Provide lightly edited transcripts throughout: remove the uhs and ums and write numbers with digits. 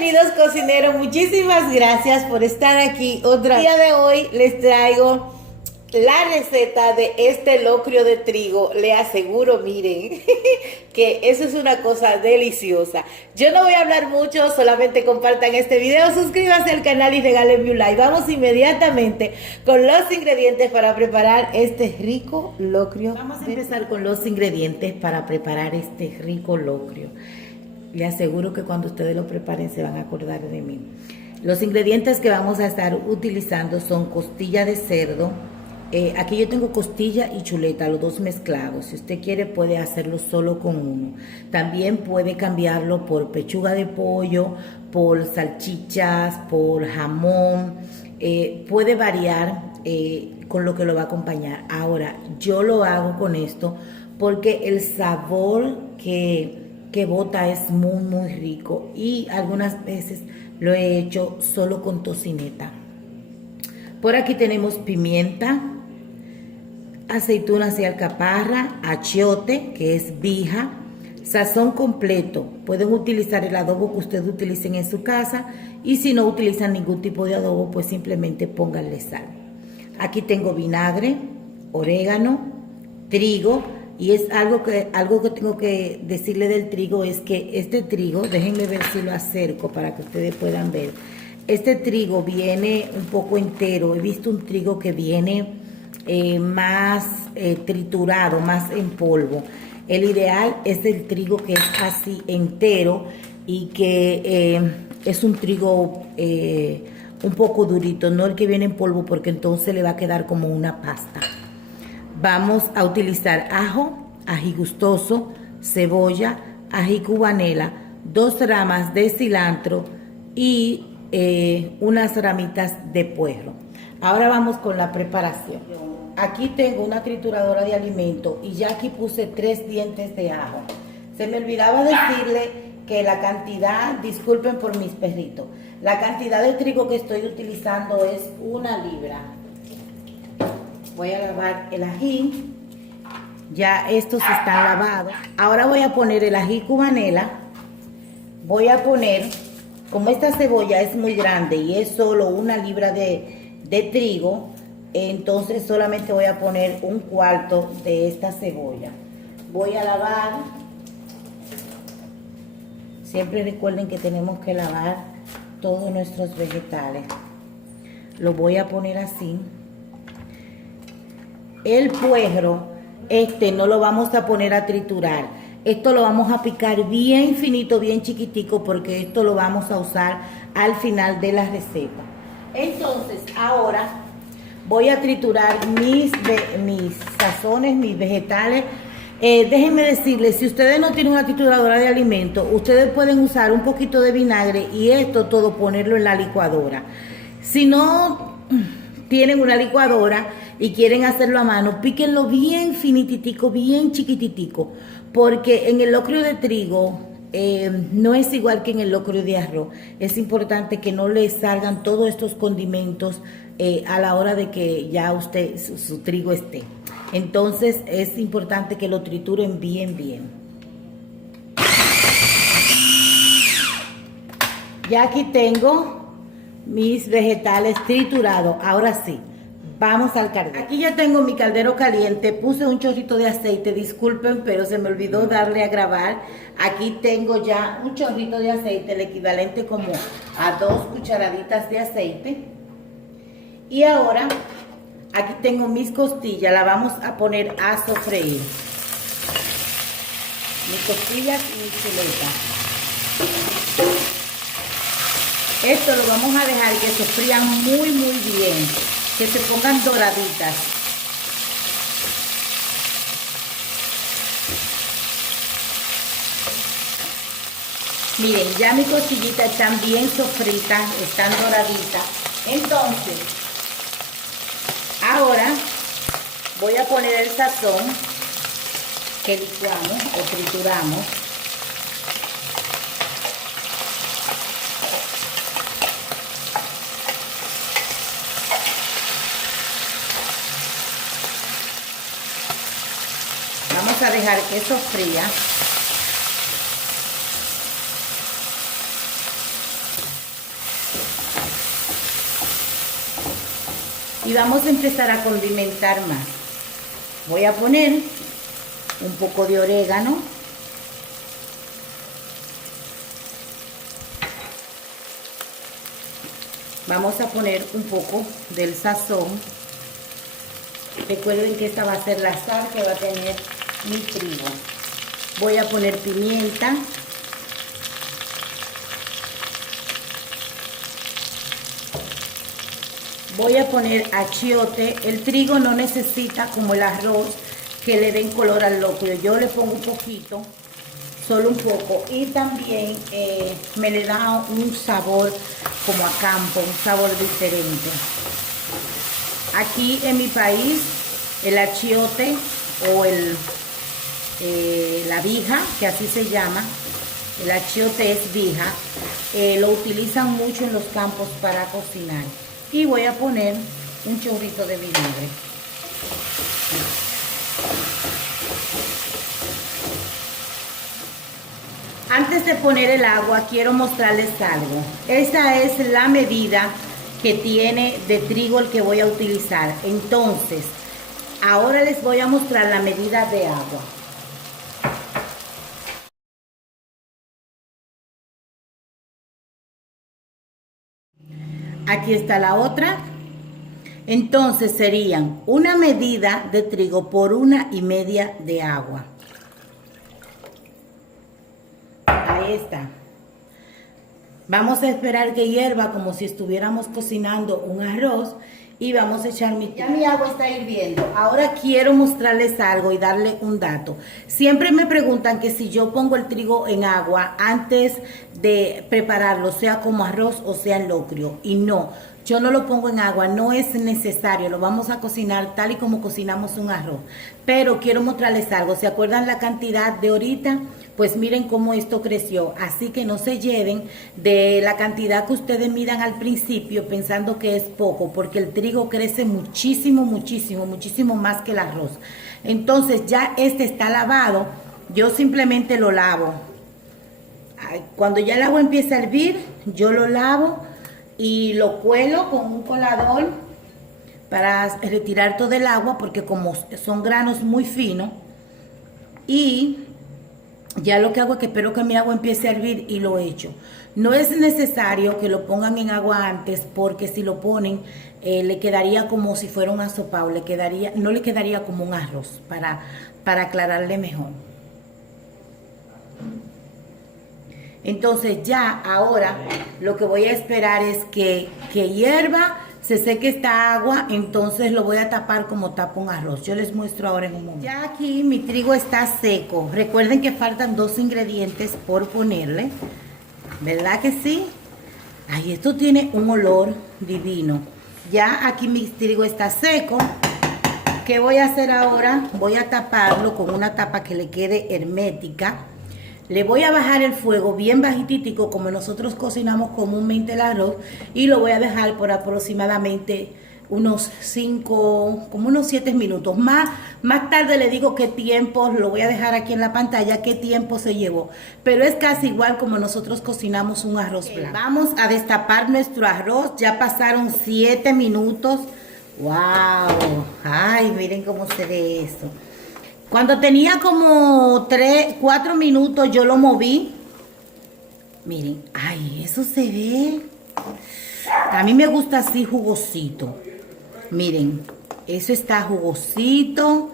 Bienvenidos cocineros, muchísimas gracias por estar aquí otra día. De hoy les traigo la receta de este locrio de trigo. Le aseguro, miren, que eso es una cosa deliciosa. Yo no voy a hablar mucho, solamente compartan este video, suscríbanse al canal y regálenme un like. Vamos inmediatamente con los ingredientes para preparar este rico locrio. Vamos a empezar con los ingredientes para preparar este rico locrio. Le aseguro que cuando ustedes lo preparen se van a acordar de mí. Los ingredientes que vamos a estar utilizando son costilla de cerdo. Aquí yo tengo costilla y chuleta, los dos mezclados. Si usted quiere puede hacerlo solo con uno. También puede cambiarlo por pechuga de pollo, por salchichas, por jamón. Puede variar con lo que lo va a acompañar. Ahora, yo lo hago con esto porque el sabor que bota es muy rico, y algunas veces lo he hecho solo con tocineta. Por aquí tenemos pimienta, aceitunas y alcaparra, achiote, que es vija, sazón completo. Pueden utilizar el adobo que ustedes utilicen en su casa, y si no utilizan ningún tipo de adobo, pues simplemente pónganle sal. Aquí tengo vinagre, orégano, trigo. Y es algo que tengo que decirle del trigo, es que este trigo, déjenme ver si lo acerco para que ustedes puedan ver. Este trigo viene un poco entero. He visto un trigo que viene más triturado, más en polvo. El ideal es el trigo que es así entero y que es un trigo un poco durito, no el que viene en polvo, porque entonces le va a quedar como una pasta. Vamos a utilizar ajo, ají gustoso, cebolla, ají cubanela, 2 ramas de cilantro y unas ramitas de puerro. Ahora vamos con la preparación. Aquí tengo una trituradora de alimento y ya aquí puse 3 dientes de ajo. Se me olvidaba decirle que la cantidad, disculpen por mis perritos, la cantidad de trigo que estoy utilizando es 1 libra. Voy a lavar el ají. Ya estos están lavados. Ahora voy a poner el ají cubanela. Voy a poner, como esta cebolla es muy grande y es solo 1 libra de trigo, entonces solamente voy a poner 1/4 de esta cebolla. Voy a lavar. Siempre recuerden que tenemos que lavar todos nuestros vegetales. Lo voy a poner así. El puerro, no lo vamos a poner a triturar. Esto lo vamos a picar bien finito, bien chiquitico, porque esto lo vamos a usar al final de la receta. Entonces, ahora voy a triturar mis sazones, mis vegetales. Déjenme decirles, si ustedes no tienen una trituradora de alimentos, ustedes pueden usar un poquito de vinagre y esto todo ponerlo en la licuadora. Si no tienen una licuadora y quieren hacerlo a mano, píquenlo bien finititico, bien chiquititico, porque en el locrio de trigo no es igual que en el locrio de arroz. Es importante que no le salgan todos estos condimentos a la hora de que ya su trigo esté. Entonces es importante que lo trituren bien. Ya aquí tengo mis vegetales triturados. Ahora sí, vamos al caldero. Aquí ya tengo mi caldero caliente. Puse un chorrito de aceite, disculpen, pero se me olvidó darle a grabar. Aquí tengo ya un chorrito de aceite, el equivalente como a 2 cucharaditas de aceite. Y ahora, aquí tengo mis costillas, las vamos a poner a sofreír. Mis costillas y mi chuleta. Esto lo vamos a dejar que se frían muy bien, que se pongan doraditas. Miren, ya mis costillitas están bien sofritas, están doraditas. Entonces, ahora voy a poner el sazón que licuamos o trituramos. Vamos a dejar que eso fría. Y vamos a empezar a condimentar más. Voy a poner un poco de orégano. Vamos a poner un poco del sazón. Recuerden que esta va a ser la sal que va a tener mi trigo. Voy a poner pimienta. Voy a poner achiote. El trigo no necesita, como el arroz, que le den color al locrio. Yo le pongo un poquito, solo un poco. Y también me le da un sabor como a campo, un sabor diferente. Aquí en mi país, el achiote o la vija, que así se llama, el achiote es vija, lo utilizan mucho en los campos para cocinar. Y voy a poner un chorrito de vinagre. Antes de poner el agua, quiero mostrarles algo. Esta es la medida que tiene de trigo el que voy a utilizar. Entonces, ahora les voy a mostrar la medida de agua. Aquí está la otra. Entonces serían una medida de trigo por 1,5 de agua. Ahí está. Vamos a esperar que hierva como si estuviéramos cocinando un arroz y vamos a echar ya mi agua está hirviendo. Ahora quiero mostrarles algo y darle un dato. Siempre me preguntan que si yo pongo el trigo en agua antes de prepararlo, sea como arroz o sea en locrio, y no. Yo no lo pongo en agua, no es necesario, lo vamos a cocinar tal y como cocinamos un arroz. Pero quiero mostrarles algo, ¿se acuerdan la cantidad de ahorita? Pues miren cómo esto creció, así que no se lleven de la cantidad que ustedes miran al principio pensando que es poco, porque el trigo crece muchísimo, muchísimo, muchísimo más que el arroz. Entonces ya este está lavado, yo simplemente lo lavo. Cuando ya el agua empieza a hervir, yo lo lavo y lo cuelo con un colador para retirar todo el agua, porque como son granos muy finos, y ya lo que hago es que espero que mi agua empiece a hervir y lo echo. No es necesario que lo pongan en agua antes, porque si lo ponen le quedaría como si fuera un asopado, no le quedaría como un arroz, para aclararle mejor. Entonces ya ahora lo que voy a esperar es que hierva, se seque esta agua, entonces lo voy a tapar como tapo un arroz. Yo les muestro ahora en un momento. Ya aquí mi trigo está seco. Recuerden que faltan 2 ingredientes por ponerle. ¿Verdad que sí? Ay, esto tiene un olor divino. Ya aquí mi trigo está seco. ¿Qué voy a hacer ahora? Voy a taparlo con una tapa que le quede hermética. Le voy a bajar el fuego bien bajitico, como nosotros cocinamos comúnmente el arroz, y lo voy a dejar por aproximadamente unos 7 minutos. Más tarde le digo qué tiempo, lo voy a dejar aquí en la pantalla, qué tiempo se llevó. Pero es casi igual como nosotros cocinamos un arroz blanco. Vamos a destapar nuestro arroz, ya pasaron 7 minutos. ¡Wow! ¡Ay, miren cómo se ve esto! Cuando tenía como 4 minutos yo lo moví. Miren, ay, eso se ve. A mí me gusta así jugosito. Miren, eso está jugosito,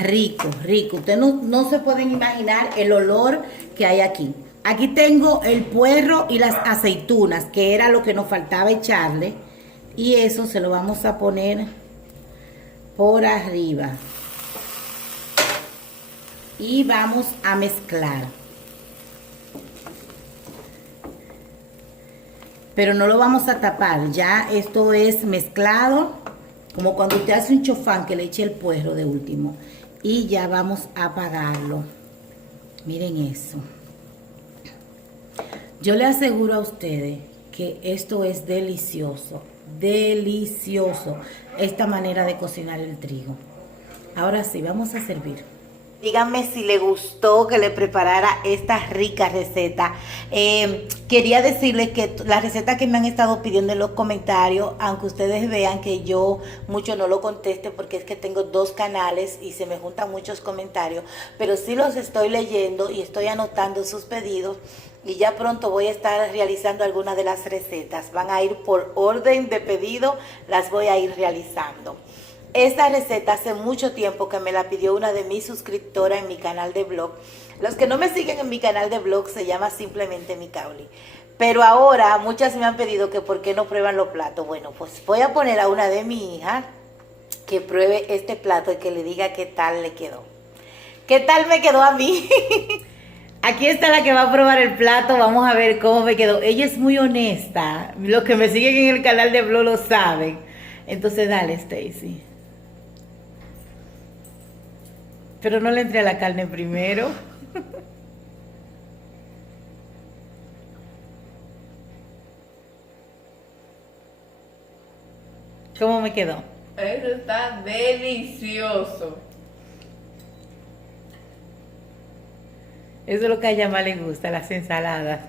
rico, rico. Ustedes no se pueden imaginar el olor que hay aquí. Aquí tengo el puerro y las aceitunas, que era lo que nos faltaba echarle. Y eso se lo vamos a poner por arriba. Y vamos a mezclar. Pero no lo vamos a tapar, ya esto es mezclado, como cuando usted hace un chofán que le eche el puerro de último. Y ya vamos a apagarlo. Miren eso. Yo le aseguro a ustedes que esto es delicioso, delicioso, esta manera de cocinar el trigo. Ahora sí, vamos a servir. Díganme si le gustó que le preparara esta rica receta. Quería decirles que la receta que me han estado pidiendo en los comentarios, aunque ustedes vean que yo mucho no lo conteste porque es que tengo dos canales y se me juntan muchos comentarios, pero sí los estoy leyendo y estoy anotando sus pedidos y ya pronto voy a estar realizando algunas de las recetas. Van a ir por orden de pedido, las voy a ir realizando. Esta receta hace mucho tiempo que me la pidió una de mis suscriptoras en mi canal de blog. Los que no me siguen en mi canal de blog se llama simplemente Micaoli. Pero ahora muchas me han pedido que por qué no prueban los platos. Bueno, pues voy a poner a una de mi hija que pruebe este plato y que le diga qué tal le quedó. ¿Qué tal me quedó a mí? Aquí está la que va a probar el plato, vamos a ver cómo me quedó. Ella es muy honesta, los que me siguen en el canal de blog lo saben. Entonces dale, Stacy. Pero no le entré a la carne primero. ¿Cómo me quedó? Eso está delicioso. Eso es lo que a ella más le gusta, las ensaladas.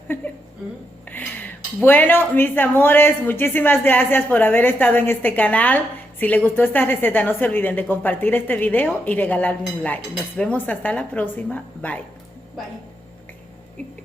Bueno, mis amores, muchísimas gracias por haber estado en este canal. Si les gustó esta receta, no se olviden de compartir este video y regalarme un like. Nos vemos hasta la próxima. Bye. Bye.